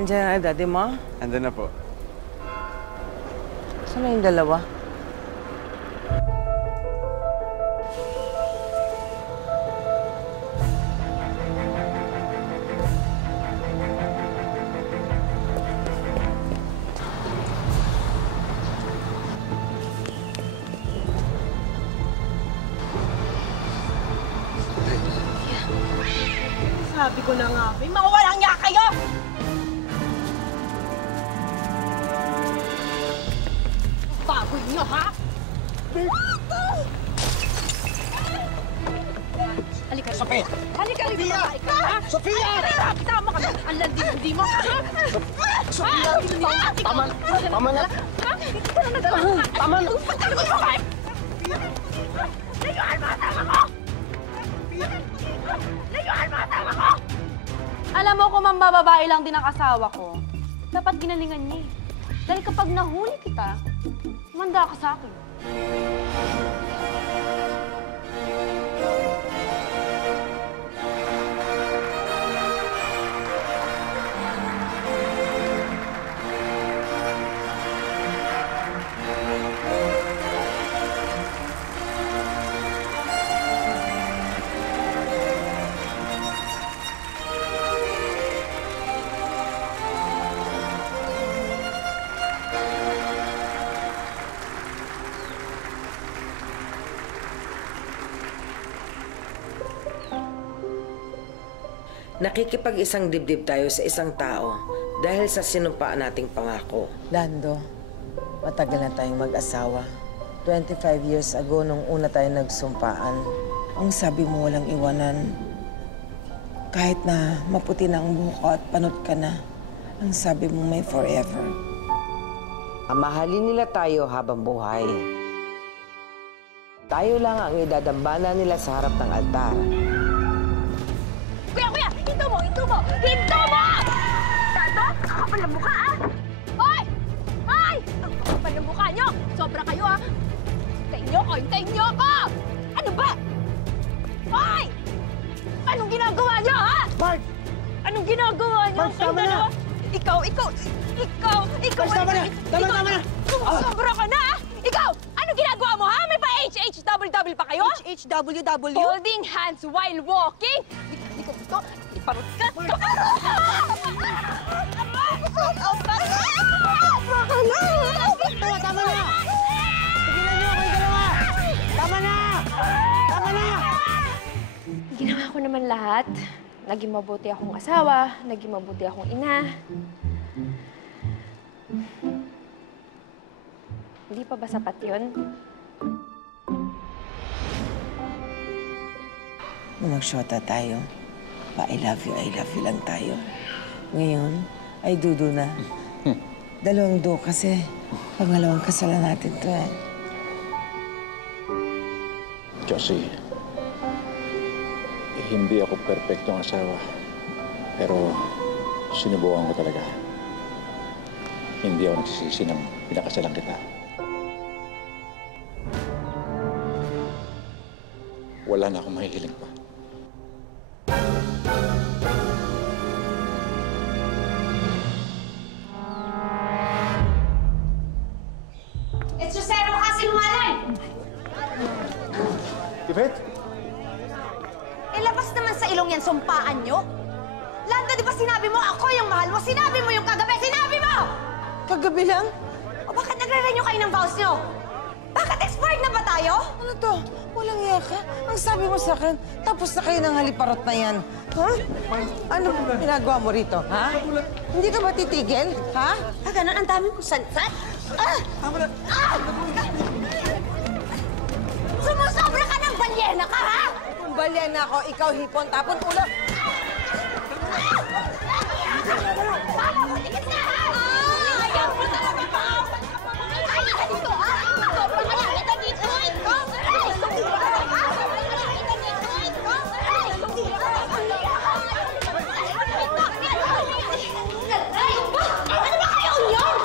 Andiyan na daddy mo? Andun na po. Saan na yung dalawa? Sabi ko na nga, may mga walang niya kayo! Baboy niyo, ha? Halika, Sophia! halika, babae ka, ha? Sophia! Tama ka na! Ang landi-landi mo, ha? Sophia! Tama na! Tama na! Hindi ka na nagalaw. Tama na! Pagkala mo ba? Layuan mo ang tama ko! Layuan mo ang tama ko! Alam mo, kung mambababae lang din ang asawa ko, dapat ginalingan niya eh. Dahil kapag nahuli kita, manda ka sa akin. Nakikipag-isang dibdib tayo sa isang tao dahil sa sinumpaan nating pangako. Lando, matagal na tayong mag-asawa. 25 years ago, nung una tayo nagsumpaan, ang sabi mo walang iwanan. Kahit na maputi na ang buhok ko at panot ka na, ang sabi mo may forever. Mahalin nila tayo habang buhay. Tayo lang ang idadambana nila sa harap ng altar. Kuya! Hinto mo! Hinto mo! Hinto mo! Tato, kakapal ng mukha, ah! Hoy! Hoy! Ang kakapal ng mukha nyo! Sobra kayo, ah! Hintayin nyo ko! Hintayin nyo ko! Ano ba? Hoy! Anong ginagawa nyo, ha? Mark! Anong ginagawa nyo? Mark, tama na! Ikaw! Tama na! Tama na! Sobra ka na, ah! Ikaw! Anong ginagawa mo, ha? May pa-HHWW pa kayo? HHWW? Holding hands while walking? Ikaw gusto? Iparot ka! Tama na! Tigilan niyo ako yung dalawa! Tama na! Tama na! Ginawa ko naman lahat. Naging mabuti akong asawa, naging mabuti akong ina. Hindi pa ba sapat yun? Nung mag-shota tayo, I love you lang tayo. Ngayon, ay dudu na. Dalawang do kasi pangalawang kasalan natin to eh. Josie, hindi ako perpektong asawa. Pero sinubukan ko talaga. Hindi ako nagsisisi ng pinakasalan kita. Wala na akong mahihiling pa. It's Rosero kasinungaling! Yvette? Labas naman sa ilong yan, sumpaan nyo. Lando, di ba sinabi mo ako yung mahal mo? Sinabi mo yung kagabi! Sinabi mo! Kagabi lang? O bakit nagre-renew kayo ng vows nyo? Bakit expired na ba tayo? Ano to? Walang iya ka? Ang sabi mo sa akin, tapos na kayo ng haliparot na yan. Ha? Ano ginagawa mo rito, ha? Hindi ka ba titigil, ha? Ganun, ang dami mong sansat. Sumusobra ka ng balyena ka, ha? Kung balyan na ako, ikaw hipon, tapon ulo. Paano mo tingin na, ha? Ayaw mo talaga pa! Ay, ka dito, ha? Sobrang malaki ka dito, ito! Ay, sumira ka, ha? Sobrang malaki ka dito, ito! Ay, sumira ka, ha? Ay, ano ba kayo yun?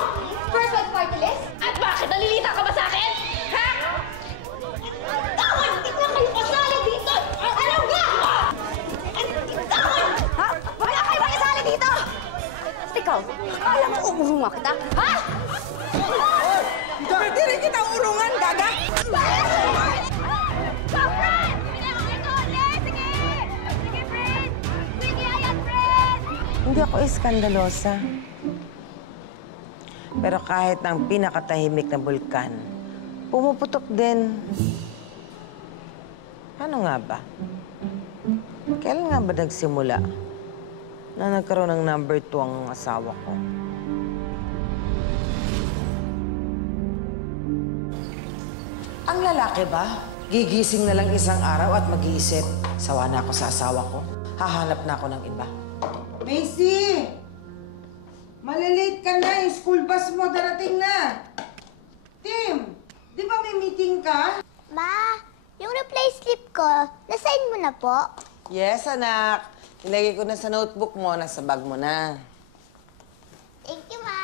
Perfect party list? At bakit? Nalilita ka ba sa akin? Ha? Tawad! Hindi na kayo kasali dito! Ano ba? Tawad! Ha? Wala kayo makisali dito! Ikaw, Urungan kita, ha? Pwede rin kita urungan, gaga! Go, friend! Ito ulit! Sige! Sige, friend! Sige, ayan, friend! Hindi ako iskandalosa. Pero kahit ng pinakatahimik na bulkan, pumuputok din. Ano nga ba? Kailan nga ba nagsimula na nagkaroon ng number 2 ang asawa ko? Ang lalaki ba? Gigising na lang isang araw at mag-iisip, sawa na ako sa asawa ko. Hahanap na ako ng iba. Macy! Malilate ka na. Yung school bus mo darating na. Tim, di ba may meeting ka? Ma, yung replay slip ko, nasign mo na po? Yes, anak. Nilagay ko na sa notebook mo, nasa bag mo na. Thank you, Ma.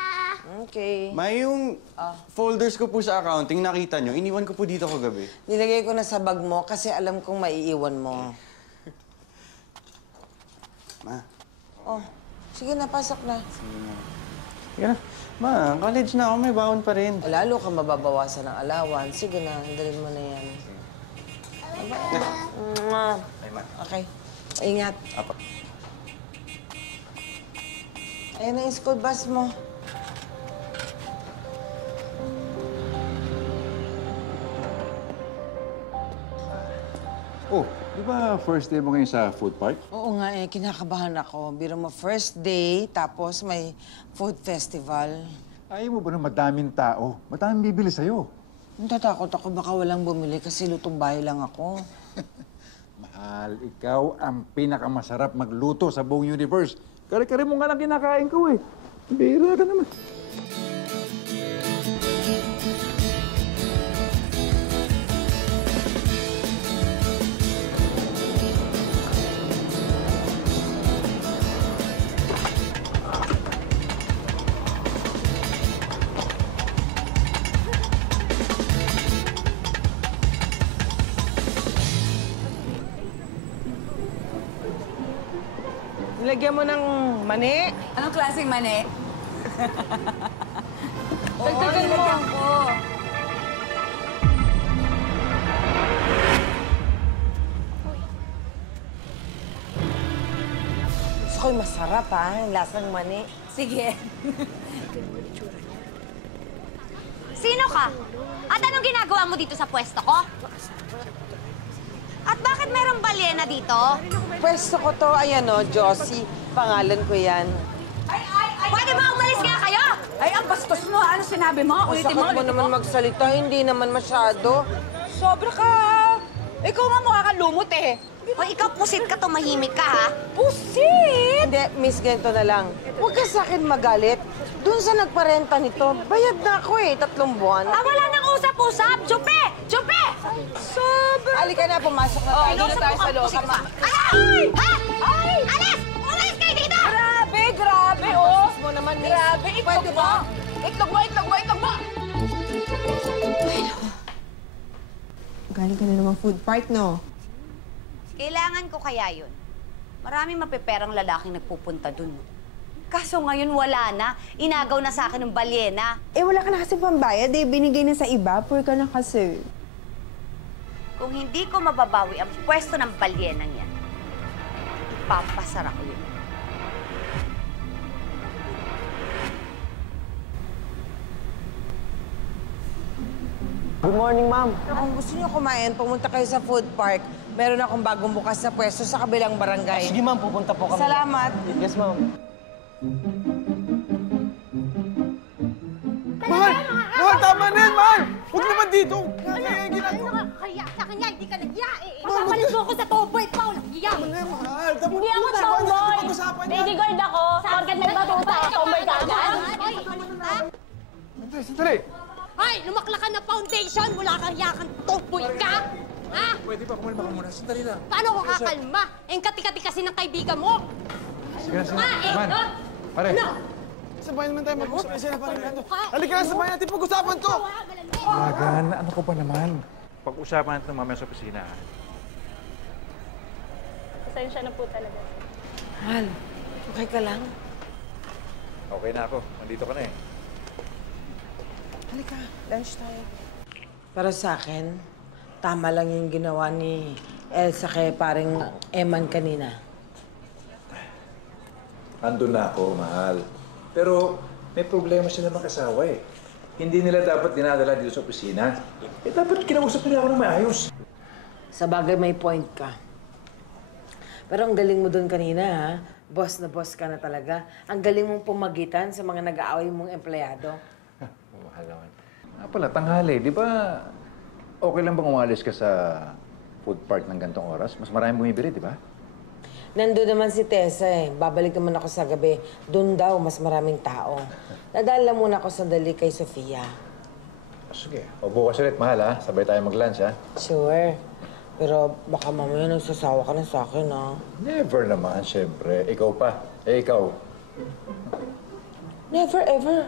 Okay. May yung folders ko po sa accounting, nakita nyo, iniwan ko po dito kagabi. Nilagay ko na sa bag mo kasi alam kong maiiwan mo. Ma. Oh, sige na, pasok na. Sige na. Ma, college na ako, may baon pa rin. Lalo ka mababawasan ng alawan. Sige na, dalhin mo na yan. Mwah. Okay. Ingat. Apa. Ayan na yung school bus mo. Oh, di ba first day mo ngayon sa food park? Oo nga eh, kinakabahan ako. Biro mo first day, tapos may food festival. Ayaw mo ba ng madaming tao? Madaming bibili sa'yo. Natatakot ako baka walang bumili kasi lutong bahay lang ako. Mahal, ikaw ang pinakamasarap magluto sa buong universe. Kare-kare mo nga lang kinakain ko eh. Bira ka naman. Nilagyan mo ng mani. Anong klaseng mani? Dagdagan mo. ko. Gusto ko'y masarap ha, yung lasang mani. Sige. Sino ka? At anong ginagawa mo dito sa pwesto ko? At bakit merong balyena dito? Pwesto ko to, ayan o, Josie. Pangalan ko yan. Pwede ba umalis nga kayo? Ay, ang bastos mo. Ano sinabi mo? Ulitin mo, Masakit mo ulitin naman mo. magsalita, hindi naman masyado. Sobra ka. Ikaw nga mukha kang lumot eh. O ikaw pusit ka, tumahimik ka ha? Pusit! Hindi, miss, ganito na lang. Huwag ka sa akin magalit. Doon sa nagparenta nito, bayad na ako eh, 3 buwan. Ah, wala nang usap-usap! Jupe! Jupe! Sobra! Halika na, pumasok na tayo. Doon na tayo sa loob. Ay! Ha? Ay! Alis! Umalis kayo dito! Grabe, grabe, oh. Mo naman, miss. Grabe, itlog Pwede mo. ba? Itlog mo, itlog mo, itlog mo. Galing ka na naman food park, no? Kailangan ko kaya yun. Maraming mapeperang lalaking nagpupunta dun. Kaso ngayon wala na. Inagaw na sa akin ng balyena. Eh, wala ka na kasi pambayad. Eh, binigay na sa iba. Poor ka na kasi. Kung hindi ko mababawi ang pwesto ng balyenang yan, ipapasara ko yun. Good morning, ma'am. Kung gusto niyo kumain, pumunta kayo sa food park. Meron akong bagong bukas na pwesto sa kabilang barangay. Sige, ma'am. Pupunta po kami. Salamat. Yes, ma'am. Mahal! Mahal, tama na yan, mahal! Huwag naman dito! Kaya sa kanya, hindi ka nagya eh. Papalit mo ako sa tomboy pa, nagya. Mahal, tapos Hindi ako tomboy. Lady guard ako. Porkat nagbatuta, tomboy ka agad. Sandali! Hoy, lumakla ka na foundation. Wala kang yakang tomboy ka. Ha? Pwede ba kumalma ka muna? Sandali lang. Paano ko kakalma? Eh, kati-kati kasi ng kaibigan mo. Sige na, sige na. Ah, Man, pare. Sabay naman tayo mag-usap. Sila pa rin. Halika na, sabay natin pag-usapan to! Lagan, ano ko pa naman? Pag-usapan natin mamaya sa opisina. Pasensya na po talaga. Mahal, okay ka lang? Okay na ako. Nandito ka na eh. Halika, lunch tayo. Para sa akin, tama lang yung ginawa ni Elsa kay paring Eman kanina. Andun na ako, mahal. Pero may problema sila mag-asawa eh. Hindi nila dapat dinadala dito sa opisina. Eh, dapat kinausap nila ako ng maayos. Sa bagay, may point ka. Pero ang galing mo doon kanina, ha? Boss na boss ka na talaga. Ang galing mong pumagitan sa mga nag-aaway mong empleyado. Mahal naman. Nga pala, tanghali. Di ba okay lang bang umalis ka sa food park ng gantong oras? Mas maraming bumibili, di ba? Nandun naman si Tessa eh. Babalik naman ako sa gabi. Doon daw, mas maraming tao. Nadala muna ako sandali kay Sofia. Sige. O bukas ulit, mahal ha. Sabay tayo mag-lunch ha. Sure. Pero baka mamaya nagsasawa ka na sa akin, ha? Never naman, siyempre. Ikaw pa. Eh, ikaw. Never ever.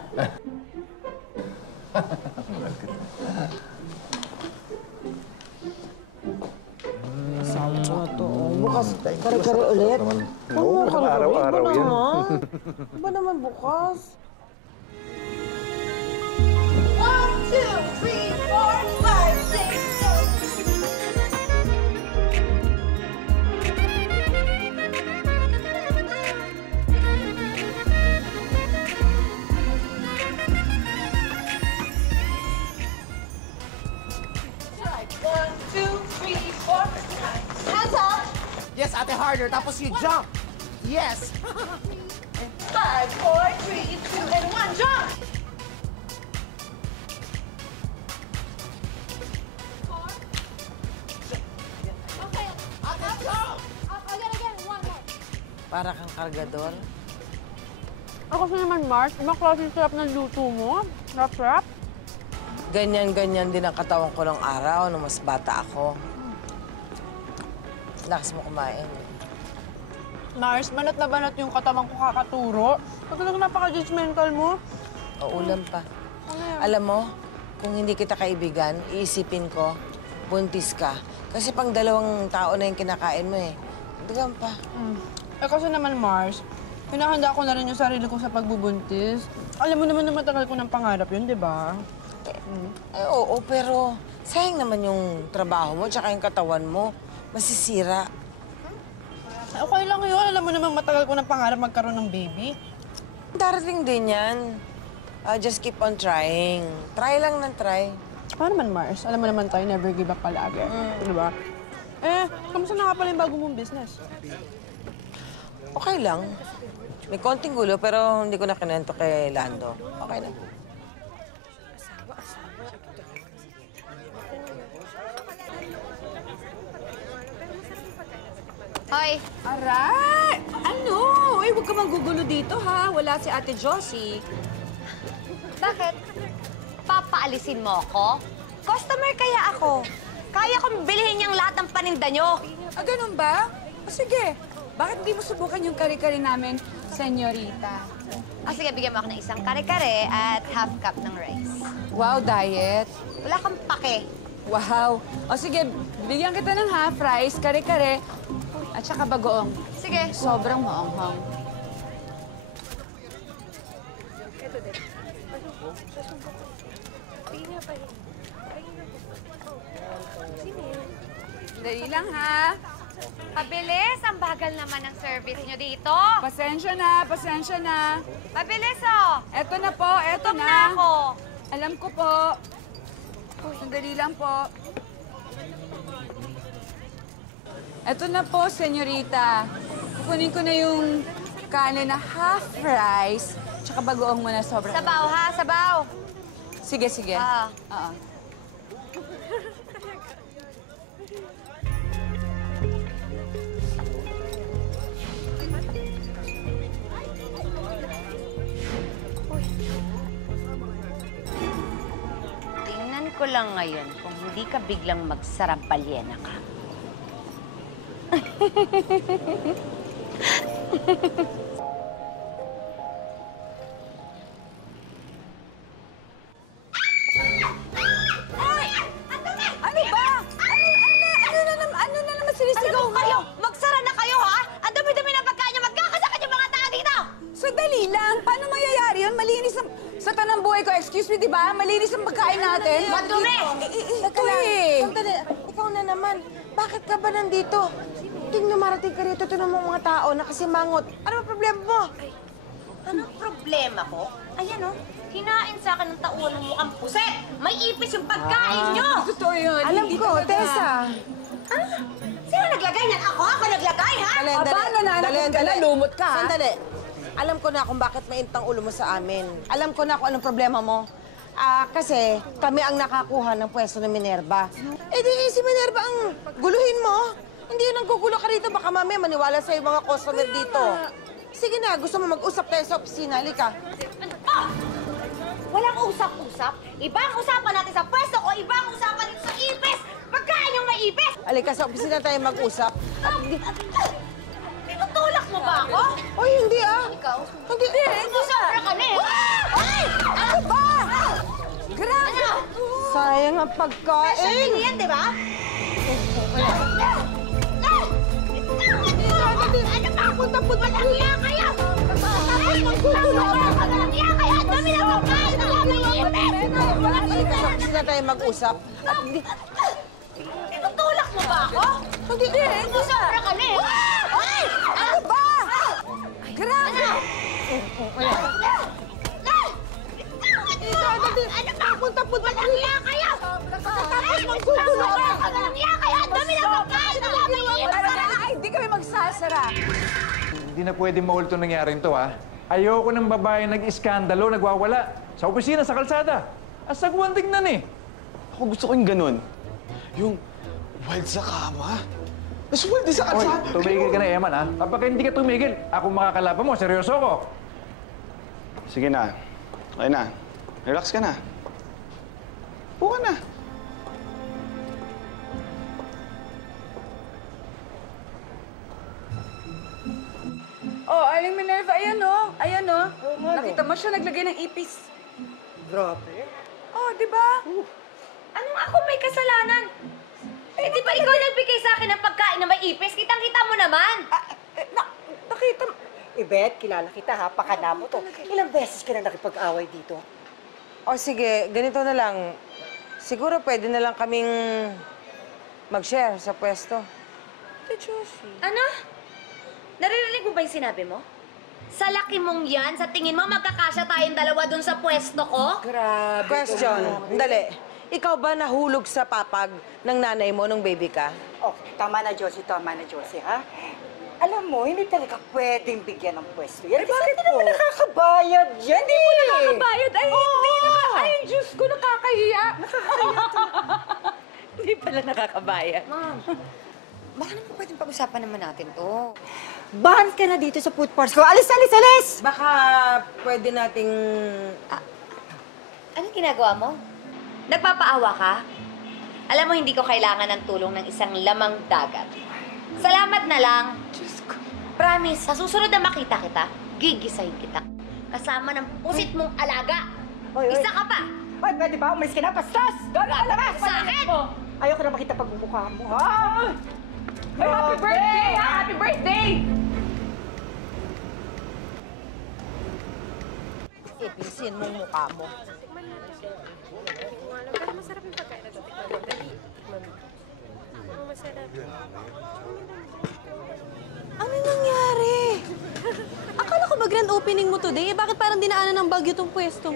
Asawa ko na to. Bukas, kare-kare ulit. Oo, araw-araw yan. Ba naman bukas? 1, 2, 3, 4, 5, 6, 7. Yes, ate, harder. Tapos you jump. Yes. 5, 4, 3, 2, and 1, jump! Okay. Ate, jump! Again, 1 more. Para kang kargador. Ako kasi naman, Mars, ibang klaseng sarap ng luto mo. Rap-rap. Ganyan-ganyan din ang katawan ko ng araw nung mas bata ako. Lakas mo kumain. Mars, banat na banat yung katawan ko kakaturo. Talagang napaka-judgmental mo. O ulam pa. Alam mo, kung hindi kita kaibigan, iisipin ko, buntis ka. Kasi pang dalawang tao na yung kinakain mo eh. Dagan pa. Eh kasi naman, Mars, hinahanda ko na rin yung sarili ko sa pagbubuntis. Alam mo naman na matagal ko ng pangarap yun, di ba? Eh, oo, pero sayang naman yung trabaho mo tsaka yung katawan mo. Masisira. Okay lang yun. Alam mo naman matagal ko ng pangarap magkaroon ng baby. Darating din yan. Just keep on trying. Try lang ng try. Paano naman, Mars? Alam mo naman tayo, never give up palagi. Di ba? Eh, kamusta na nga pala yung bago mong business? Okay lang. May konting gulo, pero hindi ko na kinento kay Lando. Okay na. Hoy! Aray! Ano? Uy, huwag ka magugulo dito, ha? Wala si Ate Josie. Bakit? Papaalisin mo ako? Customer kaya ako. Kaya kong bilhin niyang lahat ng paninda niyo. Ah, ganun ba? O sige, bakit di mo subukan yung kare-kare namin, senyorita? Sige, bigyan mo ako ng isang kare-kare at half cup ng rice. Wow, diet. Wala kang pake. Wow. O sige, bigyan kita ng half rice, kare-kare, at saka bagoong. Sige. Sobrang maanghang. Dali lang, ha? Pabilis! Ang bagal naman ng service niyo dito. Pasensya na, pasensya na. Pabilis, oh! Eto na po, eto Gutom na ako. Alam ko po. Sandali lang po. Eto na po, senyorita. Kukunin ko na yung kanin na half rice, tsaka bagoong mo na sobrang. Sabaw, ha? Sabaw! Sige, sige. Ah. Oo. Tingnan ko lang ngayon kung hindi ka biglang magsarabalyena ka. Ano ba? Ano na naman sinisigaw mo? Kayo, magsara na kayo, ha? Ang dami-dami ng pagkain niyo. Magkakasakit yung mga tao dito! Sandali lang. Paano mayayari pagkain natin? Madumi! Teka lang. Sandali. Ikaw na naman. Bakit ka ba nandito? Tingnan marating ka rito. Ito ng mga tao nakasimangot. Ano ang problema mo? Anong problema ko? Ayan o, hinain sa akin ng tauhan ng mukhang puset. May ipis yung pagkain nyo! Totoo yun. Alam Hindi ko, talaga. Tessa. Sino naglagay niyan? Ako naglagay, ha? Aba, nananakot ka na, lumot ka, ha? Sandali. Alam ko na kung bakit maintang ulo mo sa amin. Alam ko na kung anong problema mo. Kasi kami ang nakakuha ng pwesto ng Minerva. Eh di si Minerva ang guluhin mo. Hindi yun ang gugulo ka rito. Baka mamaya maniwala sa'yo mga customer dito. Sige na, gusto mo mag-usap tayo sa opisina. Halika. Ah! Walang usap-usap. Iba ang usapan natin sa pwesto ko, iba ang usapan dito sa ipis! Pagkain yung may ipis! Halika, sa opisina tayo mag-usap. Tinutulak mo ba ako? Oy, hindi Ikaw? Hindi. Sobra ka na eh! Ay! Ano ba? Grabe! Ano? Sayang ang pagkain. Special yan, di ba? Ano ba? Punta-punta lang yan kayo! Tapos magkukulo ka! Walang yan kayo! Dami na pagkain! Dami na ipis! Halika, sa opisina tayo mag-usap. Tinutulak mo ba ako? Hindi. Sobra ka na eh! Ay! Ano ba? Grabe! Ano ba? Punta-punta lang yan kayo! Tapos magkukulo ka! Walang yan kayo! Dami na pagkain! Dami na ipis! Ay, di kami magsasara. Hindi na pwede maulto nangyaring to, ha? Ayoko ng babae nag-iskandalo, nagwawala. Sa opisina, sa kalsada. Asagwan tignan eh. Ako gusto ko yung ganun. Yung wild sa kama. Mas wild din sa Hoy, kalsada. tumigil ka na, Eman, ha? Kapag hindi ka tumigil, ako makakalaban mo. Seryoso ko. Sige na. Okay na. Relax ka na. Buka na. Oh, Aling Minerva, ayan o. Ayan o. Nakita mo siya naglagay ng ipis. Grabe. Oh, di ba? Anong ako may kasalanan? Eh, di ba ikaw nagbigay sa akin ng pagkain na may ipis? Kitang-kita mo naman! Nakita mo. Ibet, kilala kita ha. Pakana mo to. Ilang beses ka na nakipag-away dito? O sige, ganito na lang. Siguro pwede na lang kaming mag-share sa pwesto. Ano? Naririnig mo ba yung sinabi mo? Sa laki mong yan, sa tingin mo magkakasya tayong dalawa dun sa pwesto ko? Grabe. Question. Dali. Ikaw ba nahulog sa papag ng nanay mo nung baby ka? Oh, tama na, Josie, ha? Alam mo, hindi talaga pwedeng bigyan ng pwesto yan. Bakit po? Hindi naman nakakabayad yan, Hindi mo nakakabayad. Ay, hindi naman. Ay, Diyos ko, nakakahiya. Hindi pala nakakabayad. Ma'am, baka naman pwedeng pag-usapan naman natin to. Ban ka na dito sa food parks ko. Alis, alis, alis! Baka pwede nating... Anong ginagawa mo? Nagpapaawa ka? Alam mo, hindi ko kailangan ng tulong ng isang lamang dagat. Salamat na lang. Diyos ko. Promise, sa susunod na makita kita, gigisahin kita. Kasama ng pusit mong alaga. Hoy, hoy. Isa ka pa. Hoy, pwede ba? Umalis ka na, pastas! Labas sa akin! Ayoko na makita pagmumukha mo, ha? Ay, happy birthday, ha? Happy birthday! Ipinsin mong mukha mo. Ano nangyari? Akala ko ba grand opening mo today? Bakit parang dinaanan ng bagyo tong pwesto?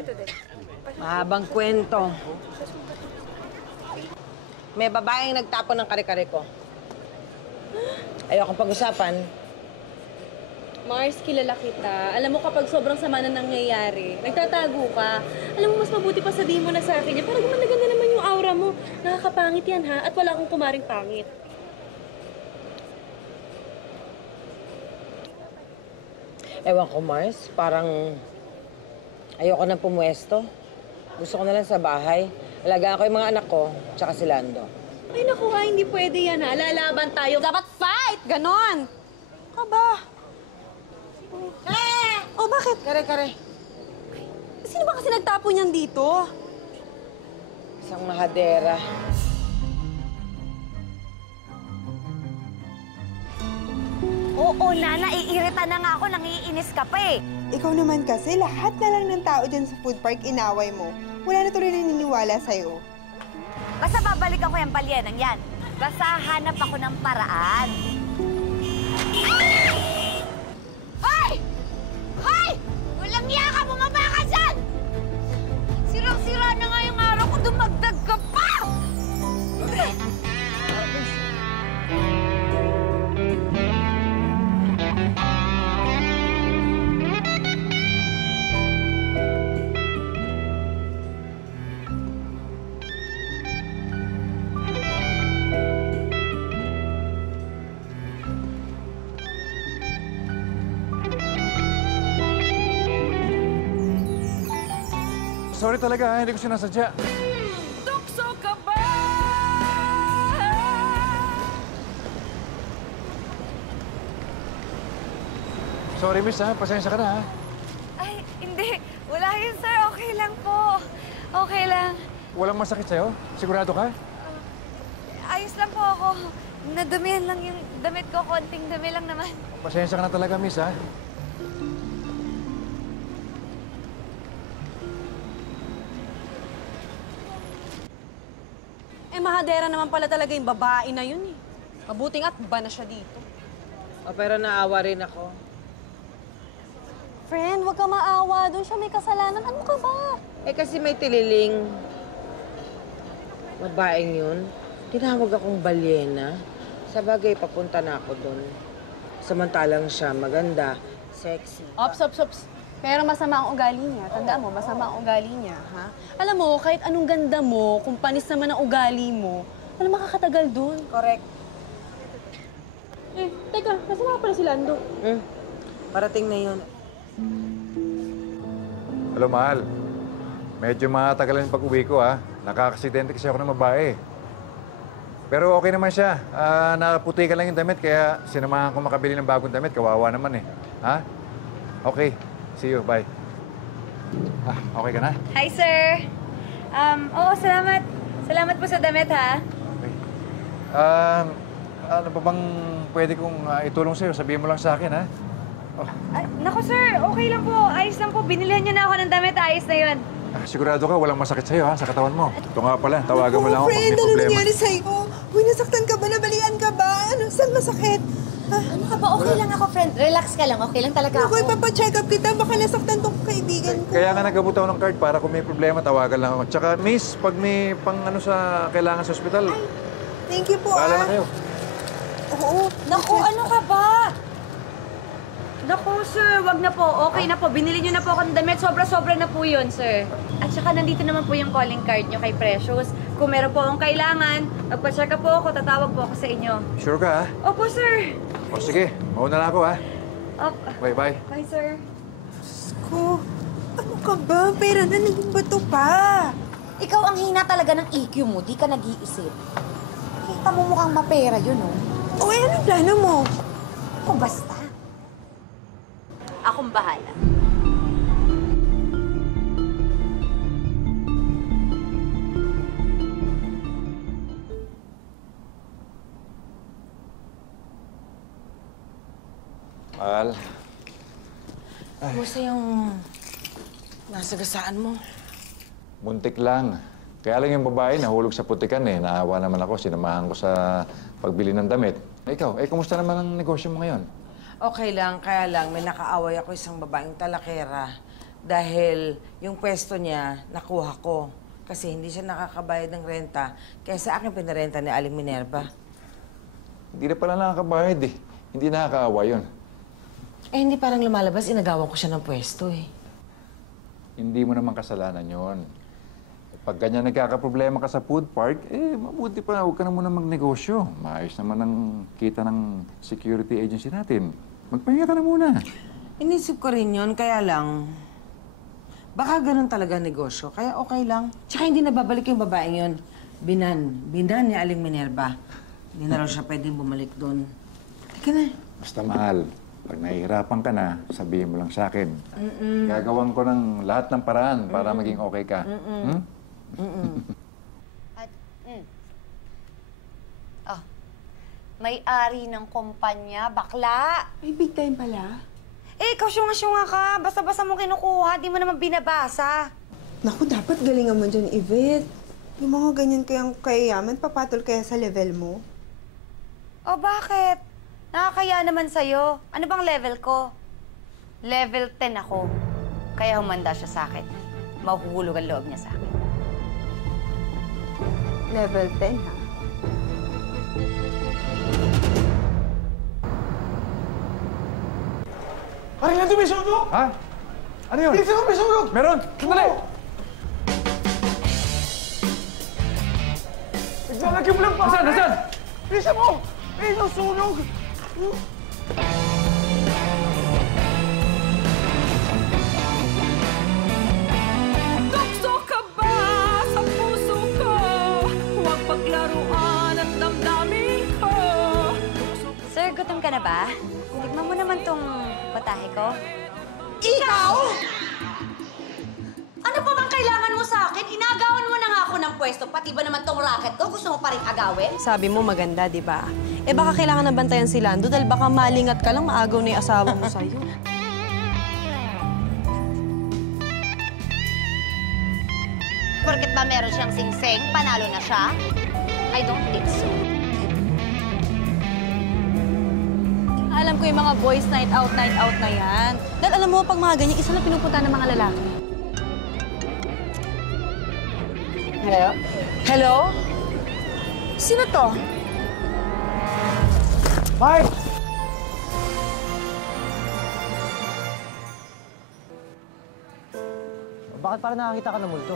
Mahabang kwento. May babaeng nagtapon ng kare-kare ko. Ayokong pag-usapan. Mars, kilala kita. Alam mo kapag sobrang sama na nangyayari, nagtatago ka. Alam mo, mas mabuti pa sabihin mo na sa akin yan. Para gumanda naman yung aura mo. Nakakapangit yan, ha? At wala akong kumaring pangit. Ewan ko, Mars. Parang ayoko na pumuesto. Gusto ko na lang sa bahay. Alagaan ko yung mga anak ko, tsaka si Lando. Ay, naku ha, hindi pwede yan, ha? Lalaban tayo. Dapat fight! Ganon! Aba. Oh, bakit? Kare-kare. Sino ba kasi nagtapon niyan dito? Isang mahadera. Oo, Nana, iirita na nga ako. Nangiinis ka pa eh. Ikaw naman kasi, lahat na lang ng tao dyan sa food park inaway mo. Wala na tuloy naniniwala sa'yo. Basta babalikan ko yung balyenang yan. Basta hanap ako ng paraan. Hoy! Hoy! Walang niya ka! Bumaba ka dyan! Sirang-sira na nga yung araw ko. Dumagdag ka pa! Sorry talaga, hindi ko sinasadya. Tukso ka ba? Sorry, miss, ha? Pasensya ka na, ha? Ay, hindi. Wala yun, sir. Okay lang po. Okay lang. Walang masakit sa'yo? Sigurado ka? Ayos lang po ako. Nadumihan lang yung damit ko. Konting dumi lang naman. Pasensya ka na talaga, miss, ha? Mahadera naman pala talaga yung babae na yun eh. Mabuting at ba na siya dito. Pero naawa rin ako. Friend, huwag ka maawa. Doon siya may kasalanan. Ano ka ba? Kasi may tililing babaeng yun. Tinawag akong balyena. Sa bagay, papunta na ako doon. Samantalang siya maganda, sexy. Ops. Pero masama ang ugali niya. Tandaan mo, masama ang ugali niya, ha? Alam mo, kahit anong ganda mo, kung panis naman ang ugali mo, wala makakatagal doon. Correct. Teka, nasa nga pala si Lando? Parating na yun. Hello, mahal. Medyo matagalan yung pag-uwi ko, ha? Nakakasidente kasi ako ng babae. Pero okay naman siya. Nakaputi ka lang yung damit, kaya sinamahan ko makabili ng bagong damit. Kawawa naman, eh. Ha? Okay. See you. Bye. Okay ka na? Hi, sir. Oo, salamat. Salamat po sa damit, ha? Okay. Ano pa bang pwede kong itulong sa'yo? Sabihin mo lang sa akin, ha? Ay, naku, sir. Okay lang po. Ayos lang po. Binilihan niyo na ako ng damit. Ayos na yun. Sigurado ka, walang masakit sa'yo, ha? Sa katawan mo. Ito nga pala, tawagan mo lang ako pag may Friend, ano problema. nangyari sa'yo? Uy, nasaktan ka ba? Nabalian ka ba? Ano, saan masakit? Ano ka ba? Okay lang ako, friend. Relax ka lang. Okay lang talaga Ako, ako. ipapacheck up kita. Baka nasaktan tong kaibigan ko. Kaya nga nagabot ako ng card para kung may problema, tawagan lang ako. Tsaka, miss, pag may pang ano sa kailangan sa ospital, Thank you po, bahala na kayo. Oo. Naku, ano ka ba? Naku, sir. Wag na po. Okay na po. Binili niyo na po ako ng damit. Sobra-sobra na po yun, sir. At saka nandito naman po yung calling card niyo kay Precious. Kung meron po akong kailangan, magpa-check up po ako, tatawag po ako sa inyo. Sure ka, ha? Opo, sir. O sige, mauna na ako, ha? Bye-bye. Bye, sir. Ko, ano ka ba? Pera na naging bato pa. Ikaw ang hina talaga ng EQ mo. Di ka nag-iisip. Kita mo mukhang mapera yun, oh. O, anong plano mo? O basta. Akong bahala. Mahal. Kumusta yung nasagasaan mo? Muntik lang. Kaya lang yung babae nahulog sa putikan, eh. Naawa naman ako, sinamahan ko sa pagbili ng damit. Ikaw, kumusta naman ang negosyo mo ngayon? Okay lang, kaya lang may nakaaway ako isang babaeng talakera dahil yung pwesto niya nakuha ko kasi hindi siya nakakabayad ng renta kaya sa akin pinarenta ni Aling Minerva. Hindi na pala nakakabayad, eh. Hindi nakakaawa yun. Hindi parang lumalabas, inagawan ko siya ng pwesto, eh. Hindi mo naman kasalanan yon. Pag ganyan nagkakaproblema ka sa food park, mabuti pa, huwag ka na muna magnegosyo. Maayos naman ang kita ng security agency natin. Magpahinga ka na muna. Inisip ko rin yun, kaya lang, baka ganun talaga negosyo, kaya okay lang. Tsaka hindi na babalik yung babaeng yun. Binan ni Aling Minerva. Hindi na raw siya pwedeng bumalik doon. Teka na. Basta mahal, pag nahihirapan ka na, sabihin mo lang sa akin. Gagawan ko ng lahat ng paraan para maging okay ka. May-ari ng kumpanya, bakla. Ay, big time pala. Ikaw syunga-syunga ka. Basta-basta mo kinukuha, di mo naman binabasa. Naku, dapat galingan mo dyan, Yvette. Yung mga ganyan kayang kayayaman, papatol kaya sa level mo? O bakit? Nakakaya naman sa'yo. Ano bang level ko? Level 10 ako. Kaya humanda siya sa akin. Mahuhulog ang loob niya sa akin. Level 10, ha? Pare, Lando, may sunog! Ha? Ano yun? Bilisan mo, may sunog! Meron! Sandali! Naglalagyan mo lang pa! Nasaan? Nasaan? Bilisan mo! May isang sunog! Tukso ka ba sa puso ko? Huwag paglaruan at damdamin ko. Sir, gutom ka na ba? Tikman mo naman tong patahe ko. Ikaw? Ano pa bang kailangan mo sa akin? Inagawan mo na nga ako ng pwesto, pati ba naman tong racket ko? Gusto mo pa rin agawin? Sabi mo maganda, di ba? Eh baka kailangan na bantayan si Lando dahil baka malingat ka lang maagaw na yung asawa mo sa'yo. Porket ba meron siyang singseng, panalo na siya? I don't think so. Alam ko yung mga boys night out na yan. Dahil alam mo, pag mga ganyan, isa lang pinupunta ng mga lalaki. Hello? Hello? Sino to? Mike! Bakit parang nakakita ka ng multo?